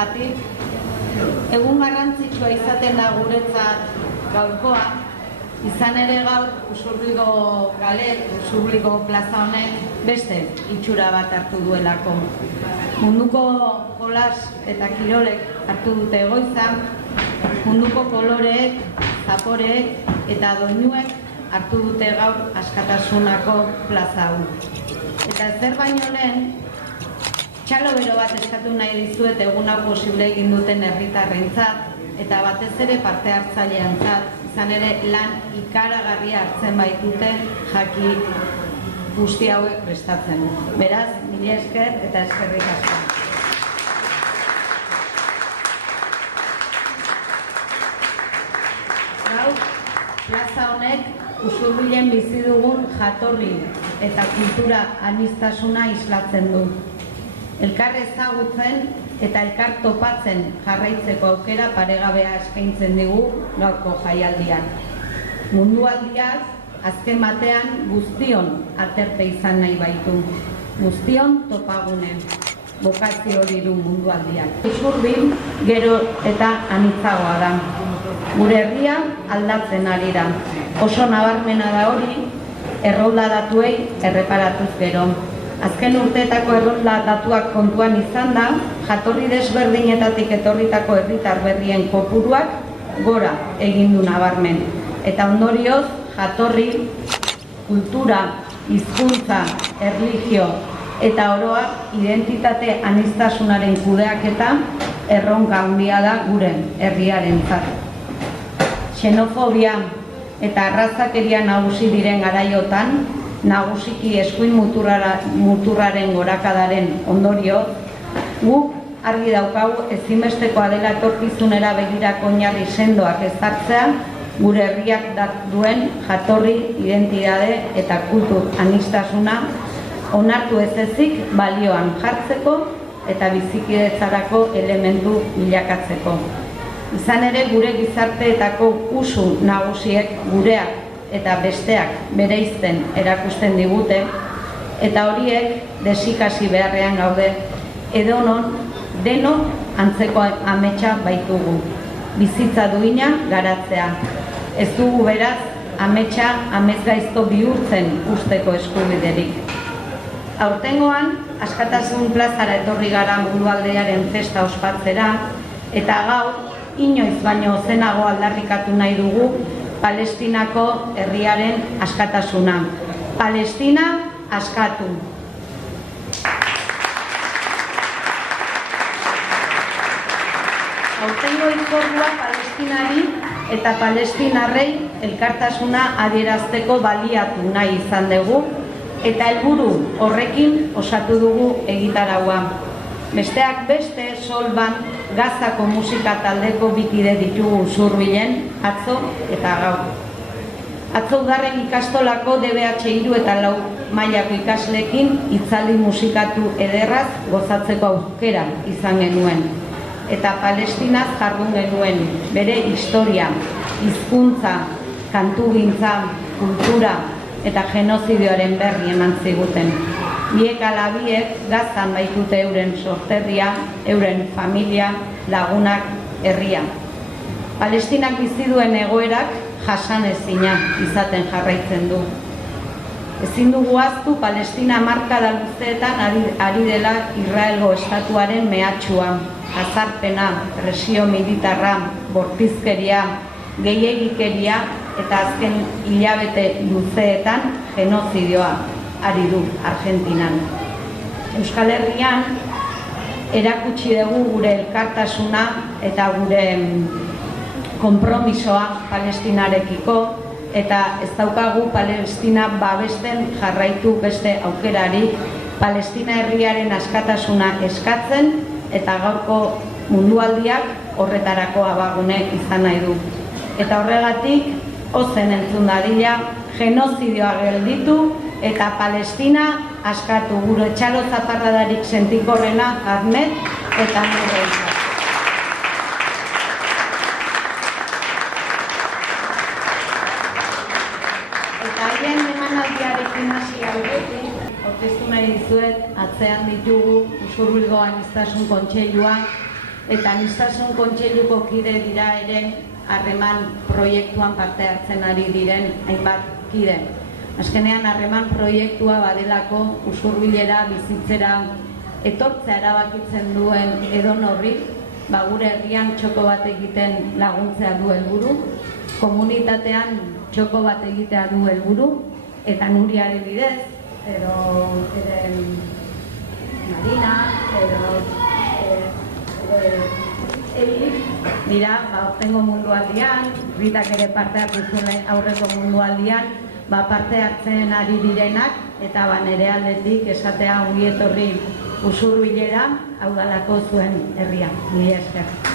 Egun garrantzitsua izaten da guretzat gaurkoa, izan ere gaur Usurbilgo kale, Usurbilgo plaza honek beste itxura bat hartu duelako. Munduko jolas eta kirolek hartu dute egoitza, munduko koloreek, zaporeek eta doinuek hartu dute gaur askatasunako plaza hau. Eta ezer baino lehen, txalo bero bat eskatu nahi dizuet egun hau posible egin duten herritarrentzat eta batez ere parte hartzaileantzat, izan ere lan ikaragarria hartzen baitute jaki guzti hauek prestatzen. Beraz, mila esker eta eskerrik asko. Gaur, plaza honek Usurbilen bizi dugun jatorri eta kultura aniztasuna islatzen du. Elkar ezagutzen eta elkar topatzen jarraitzeko aukera paregabea eskaintzen digu gaurko jaialdian. Mundualdiaz, azken batean guztion aterpe izan nahi baitu. Guztion topagune. Bokazio hori du mundualdiak. Usurbil gero eta anitzagoa da. Gure herria aldatzen ari da. Oso nabarmena da hori, errolda datuei erreparatuz gero. Azken urteetako errolda datuak kontuan izan da, jatorri desberdinetatik etorritako herritar berrien kopuruak gora egin du nabarmen. Eta ondorioz, jatorri, kultura, hizkuntza, erlijio eta oroak identitate aniztasunaren kudeaketa erronka handia da gure herriarentzat. Xenofobia eta arrazakeria nagusi diren garaiotan, nagusiki eskuin muturraren gorakadaren ondorio, guk argi daukagu ezinbestekoa dela etorkizunera begirako oinarri sendoak ezartzea, gure herriak duen jatorri, identitate eta kultur aniztasuna onartu ez ezik balioan jartzeko eta bizikidetzarako elementu bilakatzeko. Izan ere gure gizarteetako usu nagusiek gureak eta besteak bereizten erakusten digute, eta horiek desikasi beharrean gaude, edonon denok antzeko ametsa baitugu. Bizitza duina garatzea. Ez dugu beraz ametsa amezgaizto bihurtzen usteko eskubiderik. Aurtengoan, Askatasun plazara etorri gara mundualdearen festa ospatzera, eta gaur, inoiz baino zenago aldarrikatu nahi dugu Palestinako herriaren askatasuna. Palestina askatu. Aurtengo hitzordua Palestinari eta palestinarrei elkartasuna adierazteko baliatu nahi izan dugu, eta helburu horrekin osatu dugu egitaraua. Besteak beste, Solban, Gazako musika taldeko bikide ditugu Usurbilen, atzo eta gaur. Atzo udarren ikastolako DBH3 eta 4 mailako ikasleekin hitzaldi musikatu ederraz gozatzeko aukera izan genuen. Eta Palestinaz jardun genuen bere historia, hizkuntza, kantugintza, kultura eta genozidioaren berri eman ziguten. Biek ala biek Gazan baitute euren sorterria, euren familia, lagunak, herria. Palestinak bizi duen egoerak jasanezina izaten jarraitzen du. Ezin dugu ahaztu Palestina hamarkada luzeetan ari dela Israelgo estatuaren mehatxua, jazarpena, presio militarra, bortizkeria, gehiegikeria eta azken hilabete luzeetan genozidioa ari du Argentinan. Euskal Herrian erakutsi dugu gure elkartasuna eta gure konpromisoa Palestinarekiko, eta ez daukagu Palestina babesten jarraitu beste aukerarik, Palestina herriaren askatasuna eskatzen eta gaurko mundualdiak horretarako abagune izan nahi du. Eta horregatik, ozen entzun dadila, genozidioa gelditu eta Palestina askatu, gure txalo zaparradarik sentikorrena Ahmed eta Nurreitza. Eta haien emanaldiarekin hasi aurretik, aurkeztu nahi dizuet, atzean ditugu Usurbilgo Aniztasun Kontseilua eta aniztasun kontseiluko kide dira ere harreman proiektuan parte hartzen ari diren hainbat kide. Azkenean harreman proiektua badelako usurbilera bizitzera etortzea erabakitzen duen edonorri, gure herrian txoko bat egiten laguntzea du helburu, komunitatean txoko bat egitea du helburu, eta Nuriaren bidez, edo Marina, edo Eli, dira, aurtengo mundualdian, Ritak ere parte hartu zuen aurreko mundualdian, parte hartzen ari direnak, eta nere aldetik esatea ongi etorri Usurbilera, hau dalako zuen herria. Mila esker.